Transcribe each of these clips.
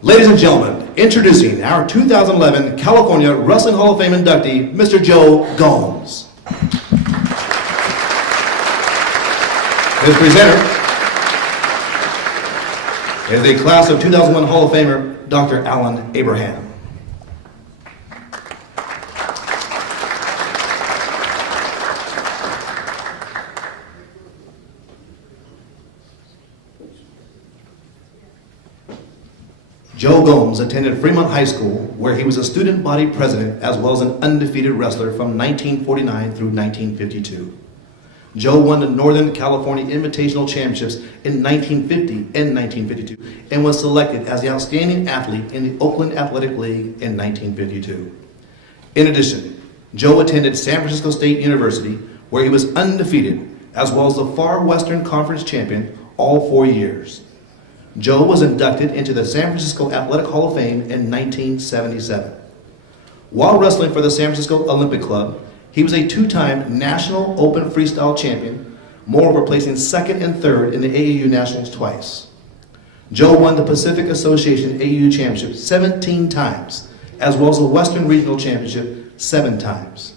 Ladies and gentlemen, introducing our 2011 California Wrestling Hall of Fame inductee, Mr. Joe Gomes. His presenter is the class of 2001 Hall of Famer, Dr. Alan Abraham. Joe Gomes attended Fremont High School, where he was a student body president as well as an undefeated wrestler from 1949 through 1952. Joe won the Northern California Invitational Championships in 1950 and 1952 and was selected as the outstanding athlete in the Oakland Athletic League in 1952. In addition, Joe attended San Francisco State University, where he was undefeated as well as the Far Western Conference champion all 4 years. Joe was inducted into the San Francisco Athletic Hall of Fame in 1977. While wrestling for the San Francisco Olympic Club, he was a two-time National Open Freestyle champion, moreover placing second and third in the AAU Nationals twice. Joe won the Pacific Association AAU Championship 17 times, as well as the Western Regional Championship 7 times.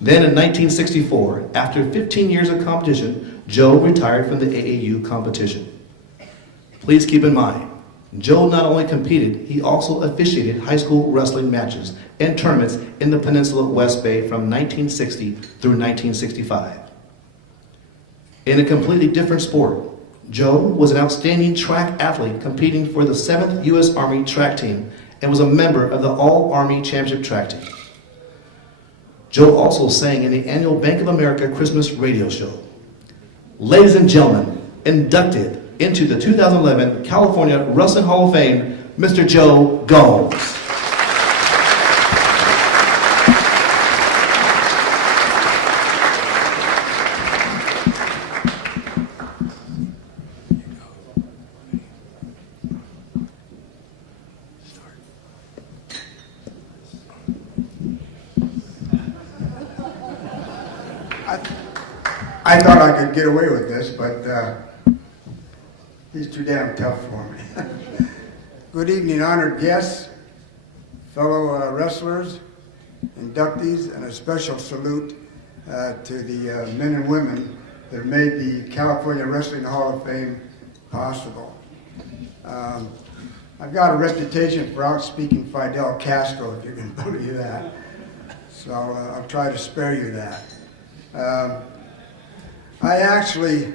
Then in 1964, after 15 years of competition, Joe retired from the AAU competition. Please keep in mind, Joe not only competed, he also officiated high school wrestling matches and tournaments in the Peninsula West Bay from 1960 through 1965. In a completely different sport, Joe was an outstanding track athlete competing for the 7th U.S. Army track team and was a member of the All-Army Championship track team. Joe also sang in the annual Bank of America Christmas radio show. Ladies and gentlemen, inducted into the 2011 California Wrestling Hall of Fame, Mr. Joe Gomes. I thought I could get away with this, but he's too damn tough for me. Good evening, honored guests, fellow wrestlers, inductees, and a special salute to the men and women that made the California Wrestling Hall of Fame possible. I've got a reputation for outspeaking Fidel Castro, if you can believe that. So I'll try to spare you that. I actually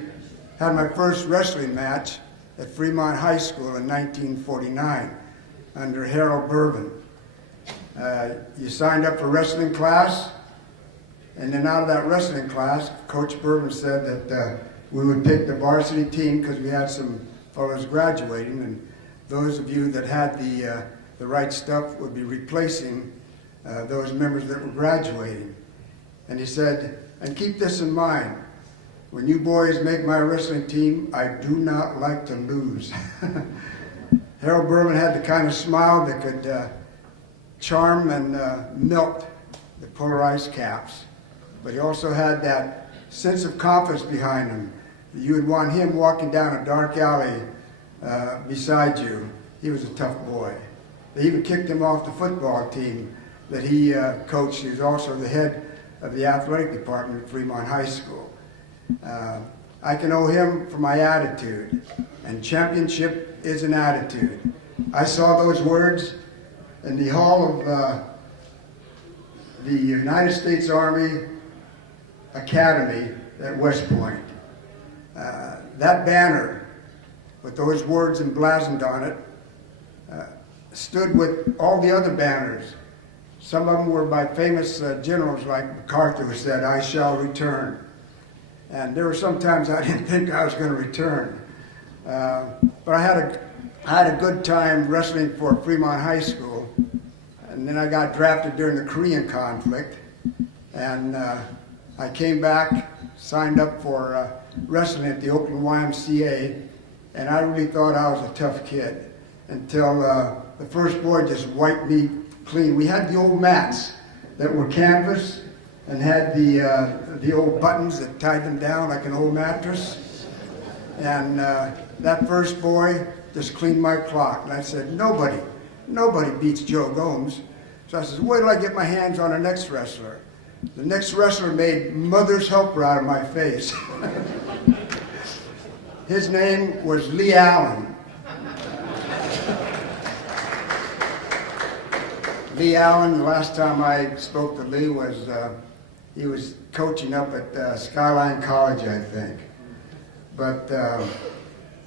had my first wrestling match at Fremont High School in 1949 under Harold Bourbon. You signed up for wrestling class, and then out of that wrestling class, Coach Bourbon said that we would pick the varsity team because we had some fellows graduating, and those of you that had the right stuff would be replacing those members that were graduating. And he said, and keep this in mind, when you boys make my wrestling team, I do not like to lose. Harold Bourbon had the kind of smile that could charm and melt the polar ice caps. But he also had that sense of confidence behind him. You would want him walking down a dark alley beside you. He was a tough boy. They even kicked him off the football team that he coached. He was also the head of the athletic department at Fremont High School. I can owe him for my attitude, and championship is an attitude. I saw those words in the hall of the United States Army Academy at West Point. That banner with those words emblazoned on it stood with all the other banners. Some of them were by famous generals like MacArthur, who said, "I shall return." And there were some times I didn't think I was going to return. But I had a good time wrestling for Fremont High School. And then I got drafted during the Korean conflict. And I came back, signed up for wrestling at the Oakland YMCA. And I really thought I was a tough kid until the first boy just wiped me clean. We had the old mats that were canvas and had the old buttons that tied them down like an old mattress. And that first boy just cleaned my clock. And I said, nobody beats Joe Gomes. So I said, wait till I get my hands on the next wrestler. The next wrestler made mother's helper out of my face. His name was Lee Allen. Lee Allen, the last time I spoke to Lee was, he was coaching up at Skyline College, I think. But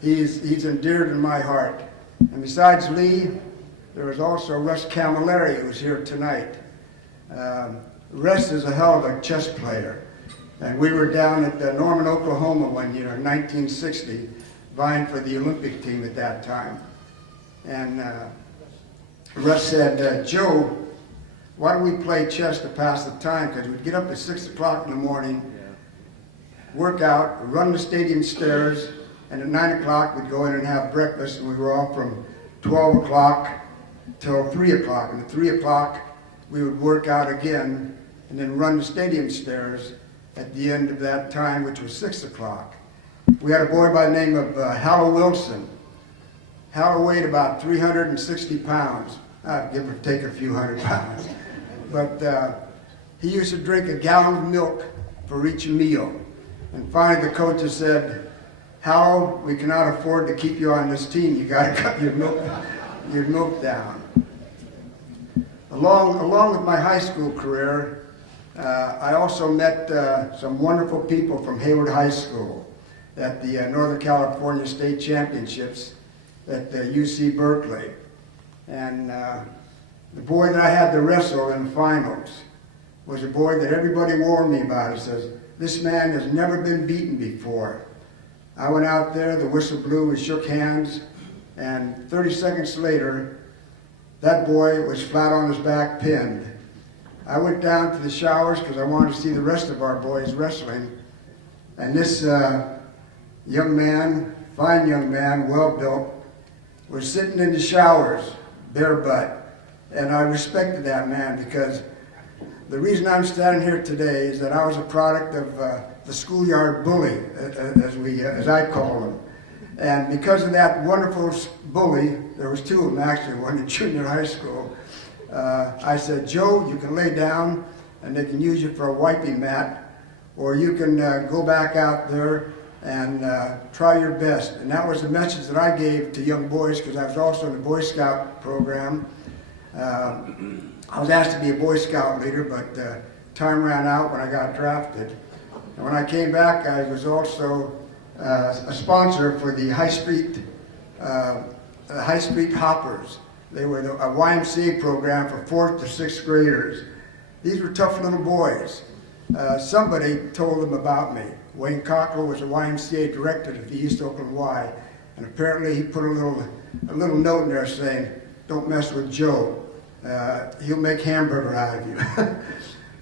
he's endeared in my heart. And besides Lee, there was also Russ Camilleri, who's here tonight. Russ is a hell of a chess player. And we were down at Norman, Oklahoma one year in 1960, vying for the Olympic team at that time. And Russ said, Joe, why don't we play chess to pass the time? Because we'd get up at 6 o'clock in the morning, work out, run the stadium stairs, and at 9 o'clock we'd go in and have breakfast, and we were off from 12 o'clock till 3 o'clock. And at 3 o'clock we would work out again and then run the stadium stairs at the end of that time, which was 6 o'clock. We had a boy by the name of Hallow Wilson. Hallow weighed about 360 pounds, give or take a few hundred pounds. But he used to drink a gallon of milk for each meal. And finally the coaches said, Hallow, we cannot afford to keep you on this team. You got to cut your milk down. Along with my high school career, I also met some wonderful people from Hayward High School at the Northern California State Championships at UC Berkeley. And the boy that I had to wrestle in the finals was a boy that everybody warned me about. He says, this man has never been beaten before. I went out there, the whistle blew, we shook hands, and 30 seconds later, that boy was flat on his back, pinned. I went down to the showers because I wanted to see the rest of our boys wrestling. And this young man, fine young man, well-built, was sitting in the showers, bare butt. And I respected that man because the reason I'm standing here today is that I was a product of the schoolyard bully, as I call him. And because of that wonderful bully, there was two of them actually, one in junior high school, I said, Joe, you can lay down and they can use you for a wiping mat, or you can go back out there and try your best. And that was the message that I gave to young boys, because I was also in the Boy Scout program. I was asked to be a Boy Scout leader, but time ran out when I got drafted. And when I came back, I was also a sponsor for the High Street Hoppers. They were a YMCA program for 4th to 6th graders. These were tough little boys. Somebody told them about me. Wayne Cockrell was a YMCA director at the East Oakland Y, and apparently he put a little note in there saying, don't mess with Joe. He'll make hamburger out of you.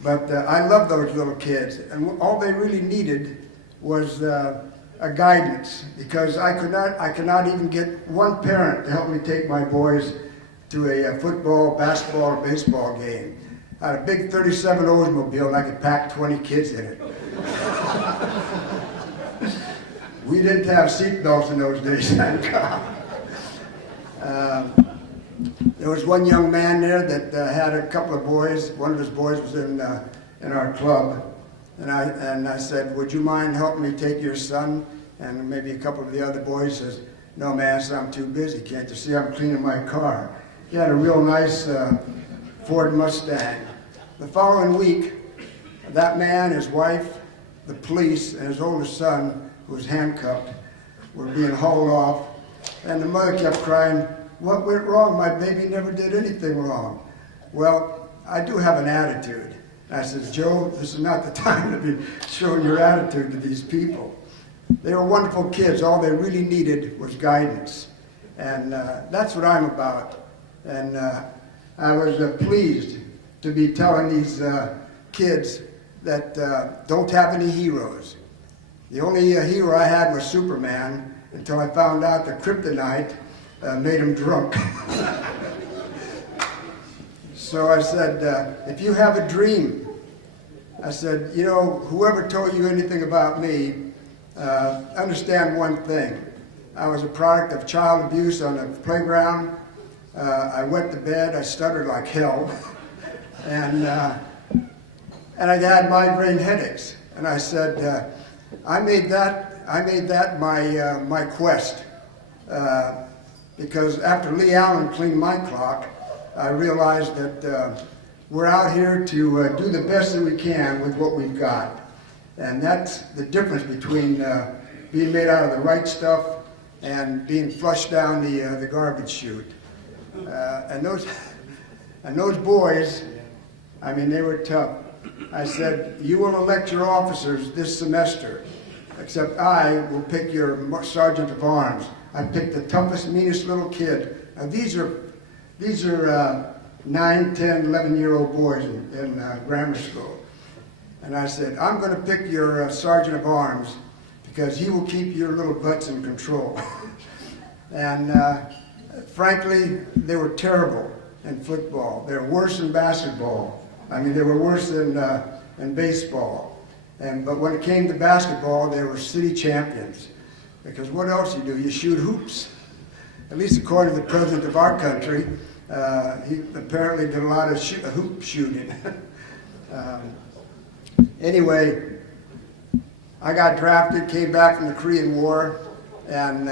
But I love those little kids, and all they really needed was a guidance, because I could not even get one parent to help me take my boys to a football, basketball, or baseball game. I had a big 37 Oldsmobile, and I could pack 20 kids in it. We didn't have seat belts in those days, thank God. There was one young man there that had a couple of boys. One of his boys was in our club, and I said, "Would you mind helping me take your son?" And maybe a couple of the other boys says, "No, man, so I'm too busy. Can't you see I'm cleaning my car?" He had a real nice Ford Mustang. The following week, that man, his wife, the police, and his oldest son, who was handcuffed, were being hauled off, and the mother kept crying, "What went wrong? My baby never did anything wrong." Well, I do have an attitude. And I said, "Joe, this is not the time to be showing your attitude to these people." They were wonderful kids. All they really needed was guidance. And that's what I'm about. And I was pleased to be telling these kids that don't have any heroes. The only hero I had was Superman, until I found out that kryptonite made him drunk. So I said, if you have a dream, I said, you know, whoever told you anything about me, understand one thing. I was a product of child abuse on the playground. I went to bed, I stuttered like hell, and I had migraine headaches. And I said, I made that my quest, because after Lee Allen cleaned my clock, I realized that we're out here to do the best that we can with what we've got. And that's the difference between being made out of the right stuff and being flushed down the garbage chute. And those boys, I mean, they were tough. I said, you will elect your officers this semester, except I will pick your sergeant of arms. I picked the toughest, meanest little kid. Now these are 9, 10, 11-year-old boys in grammar school. And I said, I'm going to pick your sergeant of arms because he will keep your little butts in control. And frankly, they were terrible in football. They're worse in basketball. I mean, they were worse in baseball. But when it came to basketball, they were city champions. Because what else you do? You shoot hoops. At least according to the president of our country, he apparently did a lot of hoop shooting. Anyway, I got drafted, came back from the Korean War, and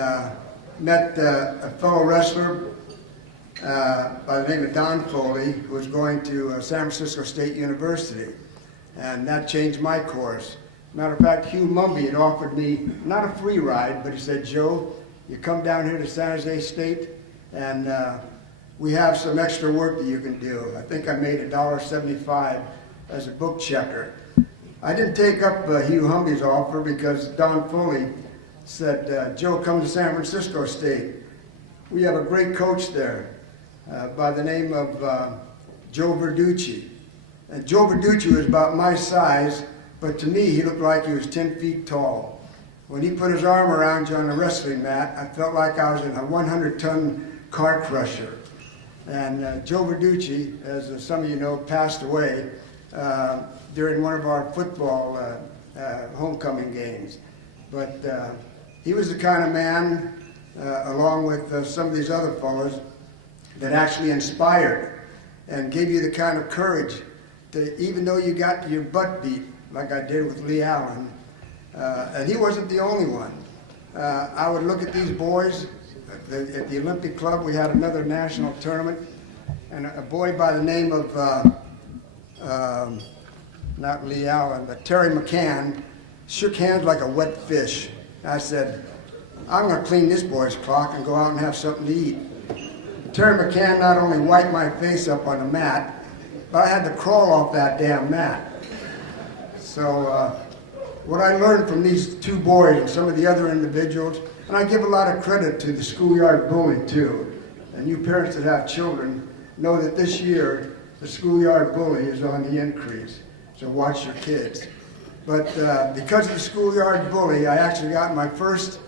met a fellow wrestler by the name of Don Foley, who was going to San Francisco State University. And that changed my course. Matter of fact, Hugh Mumby had offered me, not a free ride, but he said, Joe, you come down here to San Jose State, and we have some extra work that you can do. I think I made $1.75 as a book checker. I didn't take up Hugh Mumby's offer because Don Foley said, Joe, come to San Francisco State. We have a great coach there by the name of Joe Verducci. And Joe Verducci was about my size, but to me he looked like he was 10 feet tall. When he put his arm around you on the wrestling mat, I felt like I was in a 100-ton car crusher. And Joe Verducci, as some of you know, passed away during one of our football homecoming games. But he was the kind of man, along with some of these other fellows, that actually inspired and gave you the kind of courage to, even though you got your butt beat, like I did with Lee Allen, and he wasn't the only one. I would look at these boys. At the Olympic Club, we had another national tournament, and a boy by the name of, not Lee Allen, but Terry McCann, shook hands like a wet fish. I said, I'm going to clean this boy's clock and go out and have something to eat. Terry McCann not only wiped my face up on the mat, but I had to crawl off that damn mat. So what I learned from these two boys and some of the other individuals, and I give a lot of credit to the schoolyard bully too, and you parents that have children know that this year the schoolyard bully is on the increase, so watch your kids. But because of the schoolyard bully, I actually got my first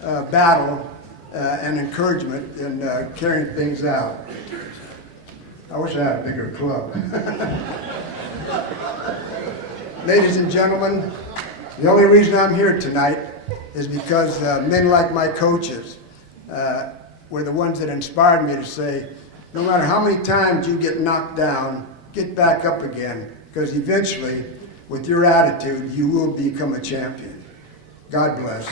battle and encouragement in carrying things out. I wish I had a bigger club. Ladies and gentlemen, the only reason I'm here tonight is because men like my coaches were the ones that inspired me to say, no matter how many times you get knocked down, get back up again, because eventually, with your attitude, you will become a champion. God bless.